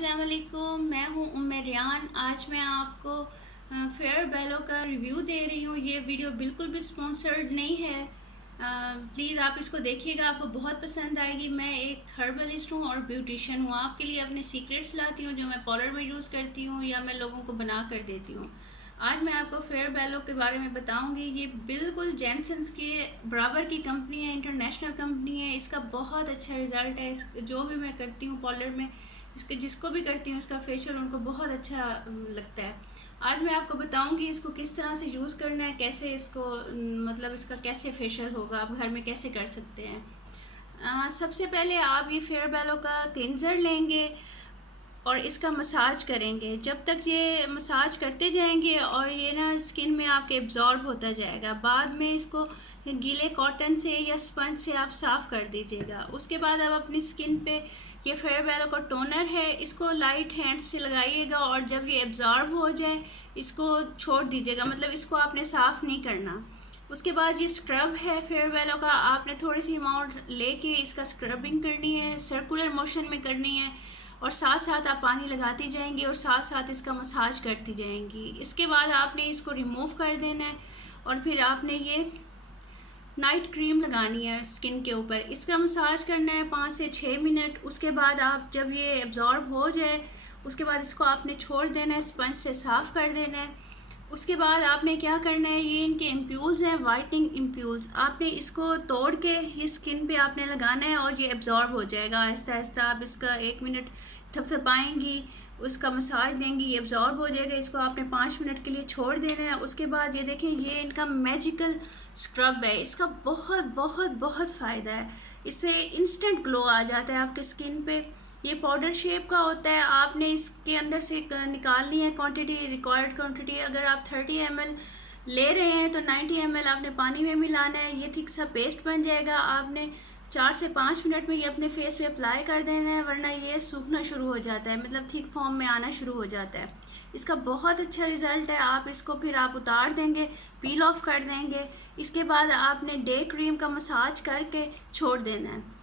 अस्सलाम वालेकुम, मैं हूँ उम्मे रियान। आज मैं आपको फेयर बेलो का रिव्यू दे रही हूँ। ये वीडियो बिल्कुल भी स्पॉन्सर्ड नहीं है। प्लीज़ आप इसको देखिएगा, आपको बहुत पसंद आएगी। मैं एक हर्बलिस्ट हूँ और ब्यूटिशियन हूँ। आपके लिए अपने सीक्रेट्स लाती हूँ जो मैं पार्लर में यूज़ करती हूँ या मैं लोगों को बना कर देती हूँ। आज मैं आपको फेयर बेलो के बारे में बताऊंगी। ये बिल्कुल जेनसन्स के बराबर की कंपनी है, इंटरनेशनल कंपनी है। इसका बहुत अच्छा रिज़ल्ट है। जो भी मैं करती हूँ पार्लर में, इसके जिसको भी करती हूँ इसका फेशियल उनको बहुत अच्छा लगता है। आज मैं आपको बताऊंगी इसको किस तरह से यूज़ करना है, कैसे इसको मतलब इसका कैसे फेशियल होगा, आप घर में कैसे कर सकते हैं। सबसे पहले आप ये फेयर बेलो का क्लिनज़र लेंगे और इसका मसाज करेंगे। जब तक ये मसाज करते जाएंगे और ये ना स्किन में आपके एब्जॉर्ब होता जाएगा। बाद में इसको गीले कॉटन से या स्पंज से आप साफ़ कर दीजिएगा। उसके बाद आप अपनी स्किन पे ये फेयर बेलो का टोनर है, इसको लाइट हैंड से लगाइएगा और जब ये एब्जॉर्ब हो जाए इसको छोड़ दीजिएगा, मतलब इसको आपने साफ़ नहीं करना। उसके बाद ये स्क्रब है फेयर बेलो का, आपने थोड़ी सी अमाउंट लेके इसका स्क्रबिंग करनी है, सर्कुलर मोशन में करनी है और साथ साथ आप पानी लगाती जाएंगी और साथ साथ इसका मसाज करती जाएंगी। इसके बाद आपने इसको रिमूव कर देना है और फिर आपने ये नाइट क्रीम लगानी है स्किन के ऊपर। इसका मसाज करना है 5 से 6 मिनट। उसके बाद आप जब ये एब्जॉर्ब हो जाए उसके बाद इसको आपने छोड़ देना है, स्पंज से साफ़ कर देना है। उसके बाद आपने क्या करना है, ये इनके इम्प्यूल्स हैं, वाइटनिंग इम्प्यूल्स, आपने इसको तोड़ के ये स्किन पे आपने लगाना है और ये एब्जॉर्ब हो जाएगा आहिस्ता आहिस्ता। आप इसका 1 मिनट थपथपाएंगी, उसका मसाज देंगी, ये एब्जॉर्ब हो जाएगा। इसको आपने 5 मिनट के लिए छोड़ देना है। उसके बाद ये देखें, ये इनका मैजिकल स्क्रब है। इसका बहुत बहुत बहुत फ़ायदा है, इससे इंस्टेंट ग्लो आ जाता है आपके स्किन पे। ये पाउडर शेप का होता है, आपने इसके अंदर से निकालनी है क्वांटिटी, रिक्वायर्ड क्वांटिटी। अगर आप 30 ml ले रहे हैं तो 90 ml आपने पानी में मिलाना है। ये थिक सा पेस्ट बन जाएगा। आपने 4 से 5 मिनट में ये अपने फेस पे अप्लाई कर देना है, वरना ये सूखना शुरू हो जाता है, मतलब थिक फॉर्म में आना शुरू हो जाता है। इसका बहुत अच्छा रिज़ल्ट है। आप इसको फिर आप उतार देंगे, पील ऑफ कर देंगे। इसके बाद आपने डे क्रीम का मसाज करके छोड़ देना है।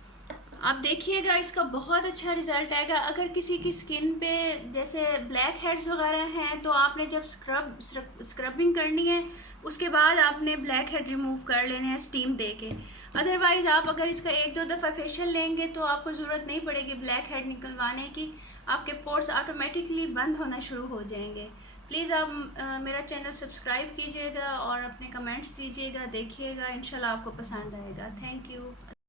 आप देखिएगा इसका बहुत अच्छा रिज़ल्ट आएगा। अगर किसी की स्किन पे जैसे ब्लैक हेड्स वगैरह हैं तो आपने जब स्क्रबिंग करनी है उसके बाद आपने ब्लैक हेड रिमूव कर लेने हैं स्टीम दे के। अदरवाइज़ आप अगर इसका 1-2 दफ़ा फेशियल लेंगे तो आपको ज़रूरत नहीं पड़ेगी ब्लैक हेड निकलवाने की। आपके पोर्स ऑटोमेटिकली बंद होना शुरू हो जाएंगे। प्लीज़ आप मेरा चैनल सब्सक्राइब कीजिएगा और अपने कमेंट्स दीजिएगा, देखिएगा, इंशाल्लाह आपको पसंद आएगा। Thank you.